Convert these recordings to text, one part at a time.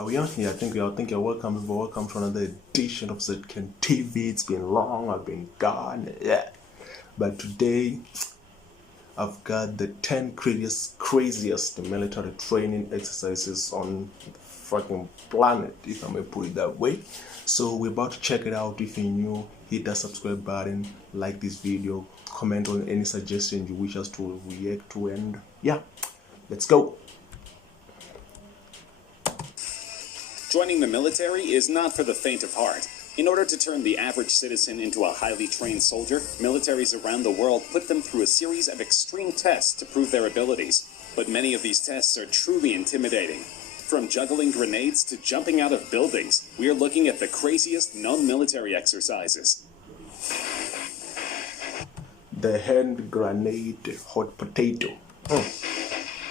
Are we on here? I think you're welcome. Welcome to another edition of Zken TV. It's been long. I've been gone. Yeah. But today, I've got the 10 craziest military training exercises on the fucking planet, if I may put it that way. So we're about to check it out. If you're new, hit that subscribe button, like this video, comment on any suggestions you wish us to react to, and yeah, let's go. Joining the military is not for the faint of heart. In order to turn the average citizen into a highly trained soldier, militaries around the world put them through a series of extreme tests to prove their abilities. But many of these tests are truly intimidating. From juggling grenades to jumping out of buildings, we are looking at the craziest known military exercises. The hand grenade hot potato.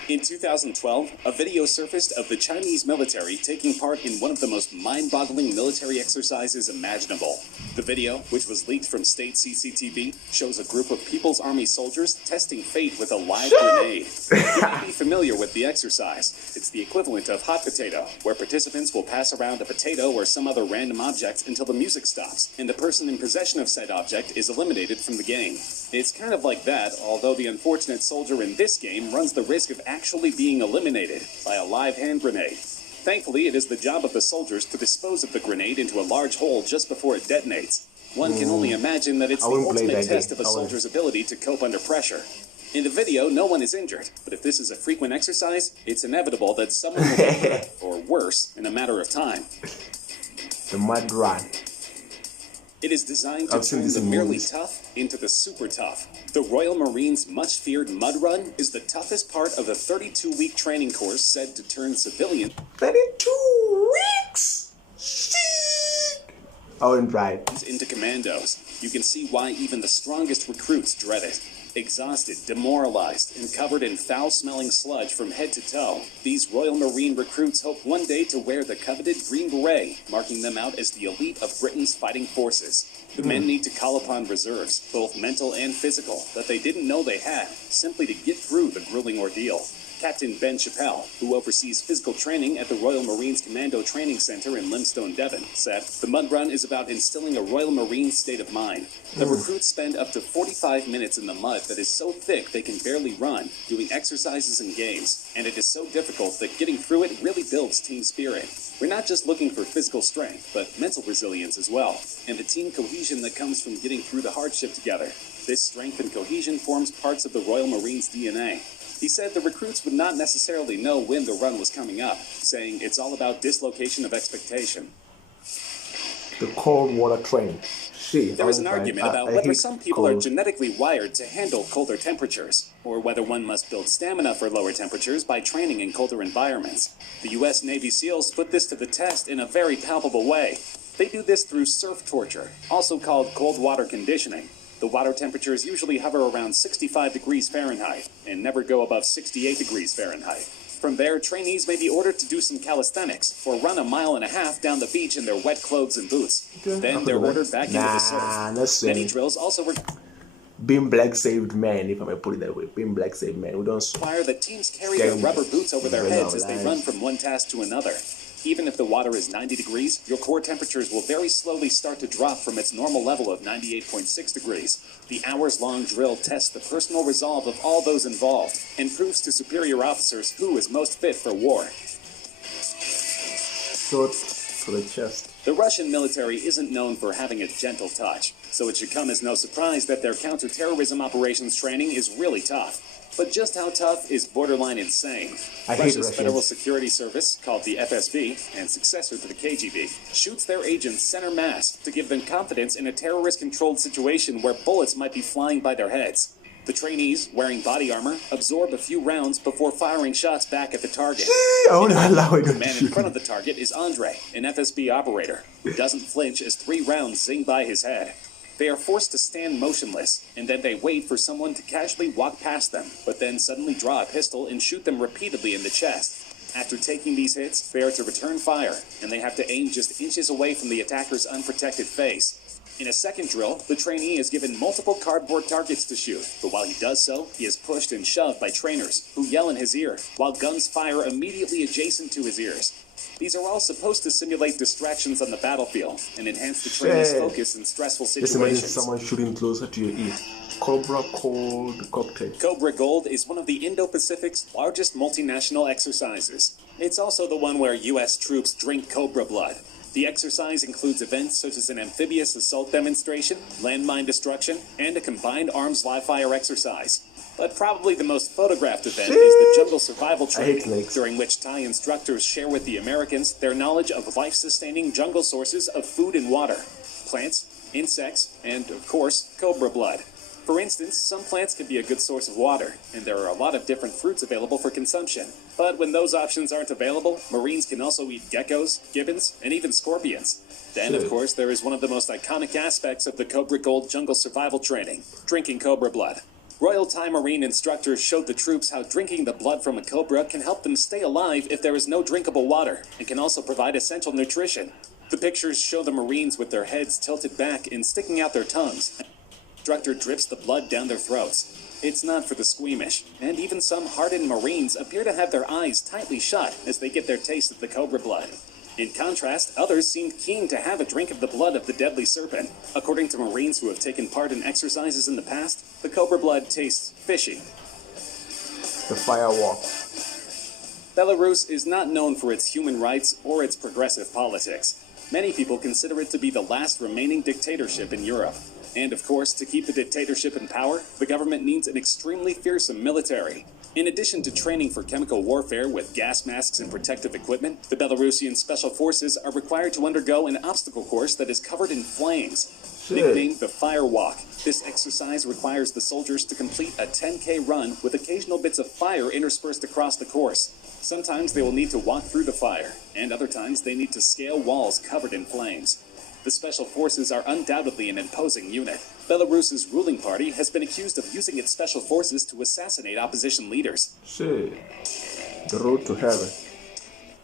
In 2012, a video surfaced of the Chinese military taking part in one of the most mind-boggling military exercises imaginable. The video, which was leaked from state CCTV, shows a group of People's Army soldiers testing fate with a live grenade. You may be familiar with the exercise. It's the equivalent of hot potato, where participants will pass around a potato or some other random object until the music stops, and the person in possession of said object is eliminated from the game. It's kind of like that, although the unfortunate soldier in this game runs the risk of actually being eliminated by a live hand grenade. Thankfully, it is the job of the soldiers to dispose of the grenade into a large hole just before it detonates. One can only imagine that it's the ultimate test of a soldier's ability to cope under pressure. In the video, no one is injured, but if this is a frequent exercise, it's inevitable that someone will get hurt, or worse, in a matter of time. The mud run. It is designed to turn the merely tough into the super tough. The Royal Marines' much-feared mud run is the toughest part of the 32-week training course said to turn civilians 32 weeks? Shit! I wouldn't try it. Into commandos. You can see why even the strongest recruits dread it. Exhausted, demoralized, and covered in foul-smelling sludge from head to toe, these Royal Marine recruits hope one day to wear the coveted green beret, marking them out as the elite of Britain's fighting forces. The men need to call upon reserves, both mental and physical, that they didn't know they had, simply to get through the grueling ordeal. Captain Ben Chappell, who oversees physical training at the Royal Marines Commando Training Center in Limestone, Devon, said, "The mud run is about instilling a Royal Marine state of mind. The recruits spend up to 45 minutes in the mud that is so thick they can barely run, doing exercises and games, and it is so difficult that getting through it really builds team spirit. We're not just looking for physical strength, but mental resilience as well, and the team cohesion that comes from getting through the hardship together. This strength and cohesion forms parts of the Royal Marines' DNA." He said the recruits would not necessarily know when the run was coming up, saying it's all about dislocation of expectation. The cold water train. There is an argument about whether some people are genetically wired to handle colder temperatures, or whether one must build stamina for lower temperatures by training in colder environments. The U.S. Navy SEALs put this to the test in a very palpable way. They do this through surf torture, also called cold water conditioning. The water temperatures usually hover around 65 degrees Fahrenheit and never go above 68 degrees Fahrenheit. From there, trainees may be ordered to do some calisthenics or run a mile and a half down the beach in their wet clothes and boots. Then they're ordered back into the surf. Many drills also being black saved man, if I may put it that way. Being black saved man. We don't require that teams carry their rubber boots over their heads as they run from one task to another. Even if the water is 90 degrees, your core temperatures will very slowly start to drop from its normal level of 98.6 degrees. The hours-long drill tests the personal resolve of all those involved and proves to superior officers who is most fit for war. Short for the chest. The Russian military isn't known for having a gentle touch, so it should come as no surprise that their counterterrorism operations training is really tough. But just how tough is borderline insane? Russia's Federal Security Service, called the FSB, and successor to the KGB, shoots their agents center mass to give them confidence in a terrorist-controlled situation where bullets might be flying by their heads. The trainees, wearing body armor, absorb a few rounds before firing shots back at the target. The man in front of the target is Andre, an FSB operator, who doesn't flinch as 3 rounds zing by his head. They are forced to stand motionless, and then they wait for someone to casually walk past them, but then suddenly draw a pistol and shoot them repeatedly in the chest. After taking these hits, they are to return fire, and they have to aim just inches away from the attacker's unprotected face. In a second drill, the trainee is given multiple cardboard targets to shoot, but while he does so, he is pushed and shoved by trainers, who yell in his ear, while guns fire immediately adjacent to his ears. These are all supposed to simulate distractions on the battlefield and enhance the trainee's focus in stressful Just imagine situations. someone shooting closer to your ear. Cobra Cold Cocktail. Cobra Gold is one of the Indo-Pacific's largest multinational exercises. It's also the one where U.S. troops drink Cobra blood. The exercise includes events such as an amphibious assault demonstration, landmine destruction, and a combined arms live fire exercise. But probably the most photographed event is the jungle survival training, during which Thai instructors share with the Americans their knowledge of life-sustaining jungle sources of food and water, plants, insects, and, of course, cobra blood. For instance, some plants can be a good source of water, and there are a lot of different fruits available for consumption. But when those options aren't available, Marines can also eat geckos, gibbons, and even scorpions. Then, of course, there is one of the most iconic aspects of the Cobra Gold jungle survival training, drinking cobra blood. Royal Thai Marine instructors showed the troops how drinking the blood from a cobra can help them stay alive if there is no drinkable water, and can also provide essential nutrition. The pictures show the Marines with their heads tilted back and sticking out their tongues. The instructor drips the blood down their throats. It's not for the squeamish, and even some hardened Marines appear to have their eyes tightly shut as they get their taste of the cobra blood. In contrast, others seemed keen to have a drink of the blood of the deadly serpent. According to Marines who have taken part in exercises in the past, the cobra blood tastes fishy. The firewalk. Belarus is not known for its human rights or its progressive politics. Many people consider it to be the last remaining dictatorship in Europe. And of course, to keep the dictatorship in power, the government needs an extremely fearsome military. In addition to training for chemical warfare with gas masks and protective equipment, the Belarusian special forces are required to undergo an obstacle course that is covered in flames. Nicknamed the Fire Walk, this exercise requires the soldiers to complete a 10K run with occasional bits of fire interspersed across the course. Sometimes they will need to walk through the fire, and other times they need to scale walls covered in flames. The Special Forces are undoubtedly an imposing unit. Belarus's ruling party has been accused of using its special forces to assassinate opposition leaders. Shit. The road to heaven.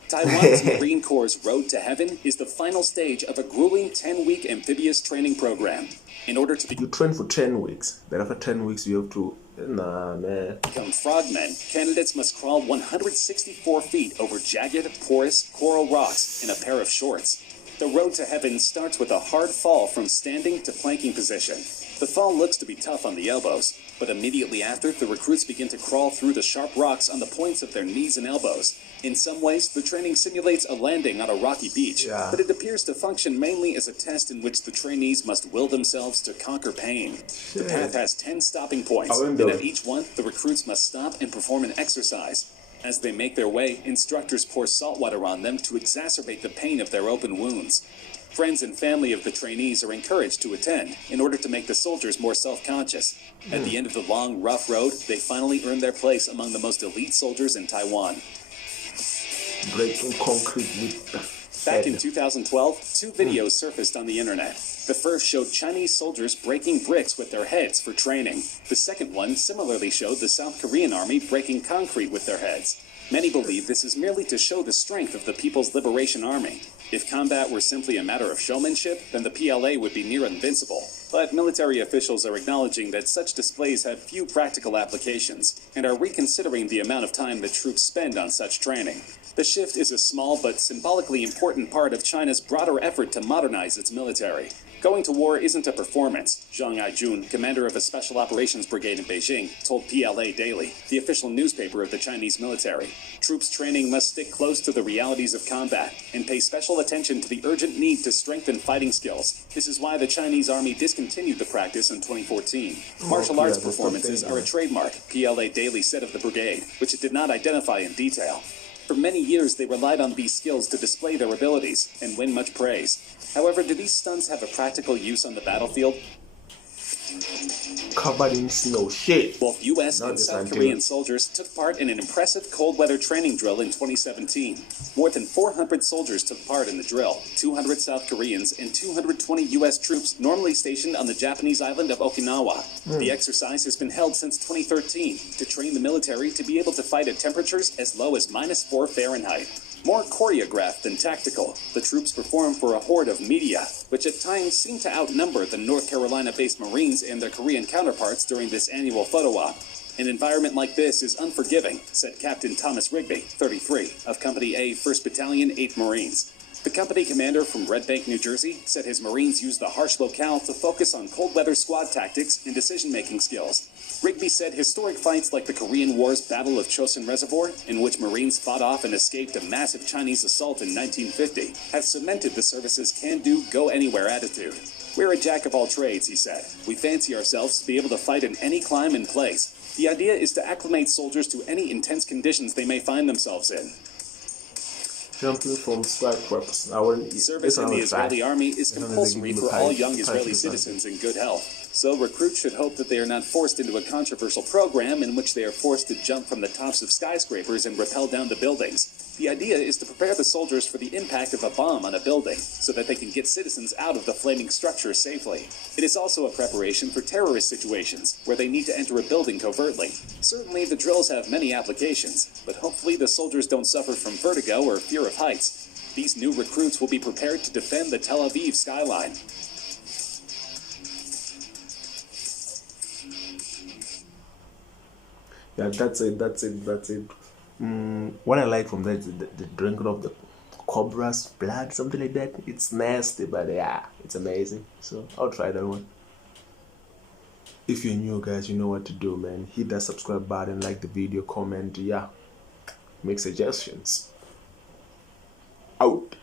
Taiwan's Marine Corps' Road to Heaven is the final stage of a grueling 10-week amphibious training program. In order to You train for 10 weeks. Then after 10 weeks, you have to... Nah, man. become frogmen, candidates must crawl 164 feet over jagged, porous coral rocks in a pair of shorts. The road to heaven starts with a hard fall from standing to planking position. The fall looks to be tough on the elbows, but immediately after, the recruits begin to crawl through the sharp rocks on the points of their knees and elbows. In some ways, the training simulates a landing on a rocky beach, but it appears to function mainly as a test in which the trainees must will themselves to conquer pain. The path has 10 stopping points, and at each one, the recruits must stop and perform an exercise. As they make their way, instructors pour salt water on them to exacerbate the pain of their open wounds. Friends and family of the trainees are encouraged to attend in order to make the soldiers more self-conscious. At the end of the long, rough road, they finally earn their place among the most elite soldiers in Taiwan. Breaking concrete with the Back in 2012, two videos surfaced on the internet. The first showed Chinese soldiers breaking bricks with their heads for training. The second one similarly showed the South Korean army breaking concrete with their heads. Many believe this is merely to show the strength of the People's Liberation Army. If combat were simply a matter of showmanship, then the PLA would be near invincible. But military officials are acknowledging that such displays have few practical applications, and are reconsidering the amount of time that troops spend on such training. The shift is a small but symbolically important part of China's broader effort to modernize its military. Going to war isn't a performance, Zhang Aijun, commander of a Special Operations Brigade in Beijing, told PLA Daily, the official newspaper of the Chinese military. Troops training must stick close to the realities of combat and pay special attention to the urgent need to strengthen fighting skills. This is why the Chinese army discontinued the practice in 2014. Martial arts performances are a trademark, PLA Daily said of the brigade, which it did not identify in detail. For many years, they relied on these skills to display their abilities and win much praise. However, do these stunts have a practical use on the battlefield? Covered in snow. Shit. Both U.S. and South Korean soldiers took part in an impressive cold weather training drill in 2017. More than 400 soldiers took part in the drill, 200 South Koreans and 220 U.S. troops normally stationed on the Japanese island of Okinawa. The exercise has been held since 2013 to train the military to be able to fight at temperatures as low as -4 Fahrenheit. More choreographed than tactical, the troops perform for a horde of media, which at times seem to outnumber the North Carolina-based Marines and their Korean counterparts during this annual photo op. An environment like this is unforgiving, said Captain Thomas Rigby, 33, of Company A, 1st Battalion, 8th Marines. The company commander from Red Bank, New Jersey, said his Marines used the harsh locale to focus on cold weather squad tactics and decision-making skills. Rigby said historic fights like the Korean War's Battle of Chosin Reservoir, in which Marines fought off and escaped a massive Chinese assault in 1950, have cemented the service's can-do, go-anywhere attitude. We're a jack of all trades, he said. We fancy ourselves to be able to fight in any climate and place. The idea is to acclimate soldiers to any intense conditions they may find themselves in. Jumping from skyscrapers. Service in the Israeli army is compulsory for all young Israeli citizens in good health. So recruits should hope that they are not forced into a controversial program in which they are forced to jump from the tops of skyscrapers and rappel down to buildings. The idea is to prepare the soldiers for the impact of a bomb on a building so that they can get citizens out of the flaming structure safely. It is also a preparation for terrorist situations where they need to enter a building covertly. Certainly the drills have many applications, but hopefully the soldiers don't suffer from vertigo or fear of heights. These new recruits will be prepared to defend the Tel Aviv skyline. Yeah, that's it. What I like from that is the drinking of the Cobra's blood, something like that. It's nasty, but yeah, it's amazing. So I'll try that one. If you're new, guys, you know what to do, man. Hit that subscribe button, like the video, comment, yeah. Make suggestions. Out.